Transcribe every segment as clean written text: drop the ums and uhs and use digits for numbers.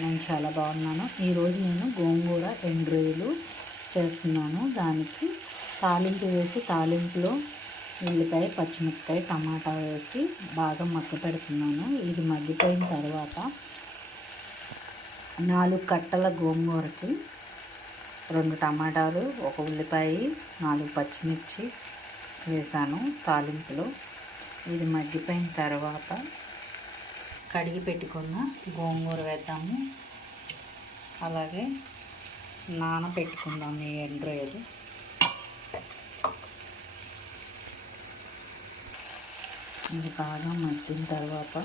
నేను చాలా బాగున్నాను. ఈరోజు నేను గోంగూర ఎండ్రొయ్యలు చేస్తున్నాను. దానికి తాలింపు వేసి, తాలింపులో ఉల్లిపాయ, పచ్చిమిరపకాయ, టమాటా వేసి బాగా మగ్గ పెడుతున్నాను. ఇది మగ్గిపోయిన తర్వాత 4 కట్టల గోంగూరకి 2 టమాటాలు, 1 ఉల్లిపాయ, 4 పచ్చిమిర్చి వేసాను తాలింపులో. ఇది మగ్గిపోయిన తర్వాత కడిగి పెట్టుకున్న గోంగూర వేద్దాము. అలాగే నానబెట్టుకుందాము ఈ ఎండ్రొయ్యలు. ఇది బాగా మగ్గిన తర్వాత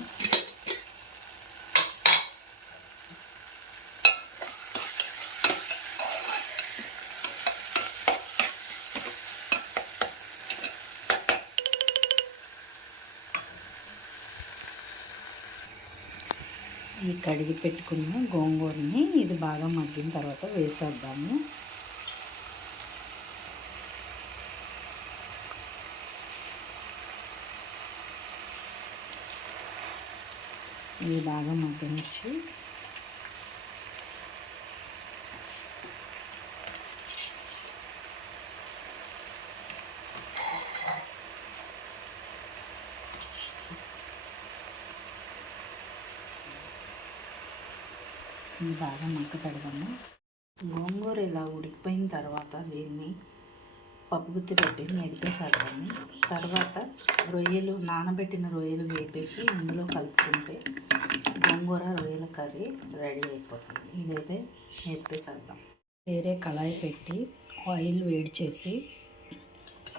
ఈ కడిగి పెట్టుకున్న గోంగూరని ఇది బాగా మగ్గిన తర్వాత వేసేద్దాము. ఇది బాగా మగ్గనిచ్చి బాగా మగ్గ పెడదాము. గోంగూర ఇలా ఉడికిపోయిన తర్వాత దీన్ని పప్పు గుత్తి పెట్టి మెదిపేసేద్దాము. తర్వాత రొయ్యలు, నానబెట్టిన రొయ్యలు వేపేసి ఇందులో కలుపుకుంటే గోంగూర రొయ్యల కర్రీ రెడీ అయిపోతుంది. ఇదైతే మెదిపేసేద్దాం. వేరే కళాయి పెట్టి ఆయిల్ వేడి చేసి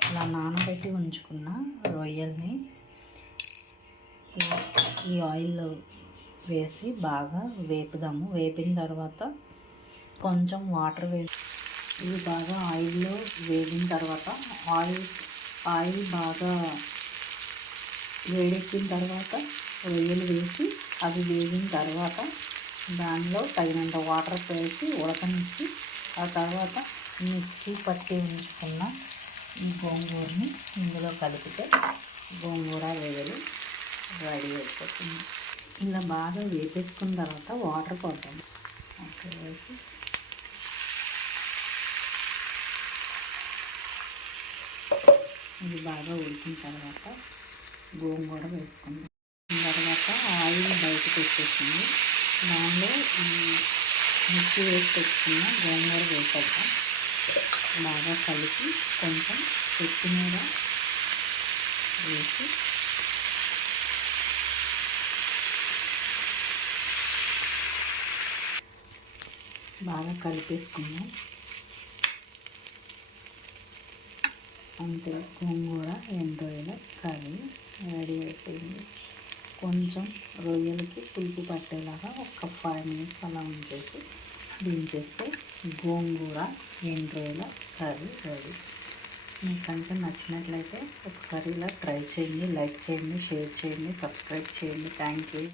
ఇలా నానబెట్టి ఉంచుకున్న రొయ్యల్ని ఈ ఆయిల్లో వేసి బాగా వేపుదాము. వేపిన తర్వాత కొంచెం వాటర్ వేసి ఇవి బాగా ఆయిల్లో వేగిన తర్వాత ఆయిల్ బాగా వేడెక్కిన తర్వాత రొయ్యలు వేసి అవి వేగిన తర్వాత దానిలో తగినంత వాటర్ వేసి ఉడకనిచ్చి ఆ తర్వాత మిక్సీ పట్టి ఉంచుకున్న ఈ గోంగూరని ఇందులో కలిపితే గోంగూర రొయ్యలు రెడీ అయిపోతుంది. ఇలా బాగా వేపేసుకున్న తర్వాత వాటర్ పోతాం. వాటర్ వేసి ఇది బాగా ఉడికిన తర్వాత గోంగూర వేసుకుందాం. తర్వాత ఆయిల్ బయటకు వచ్చేసింది. దానిలో మిక్సీ వేసి పెట్టుకున్న గోంగూర వేసేద్దాం. బాగా కలిపి కొంచెం కొత్తిమీర వేసి బాగా కలిపేసుకుందాం. అంతే, గోంగూర ఎండ్రొయ్యల కర్రీ రెడీ అయిపోయింది. కొంచెం రొయ్యలకి పులుపు పట్టేలాగా ఒక 5 minutes అలా ఉంచేసి దించేస్తే గోంగూర ఎండ్రొయ్యల కర్రీ రెడీ. మీకు కనుక నచ్చినట్లయితే ఒకసారి ఇలా ట్రై చేయండి. లైక్ చేయండి, షేర్ చేయండి, సబ్స్క్రైబ్ చేయండి. Thank you.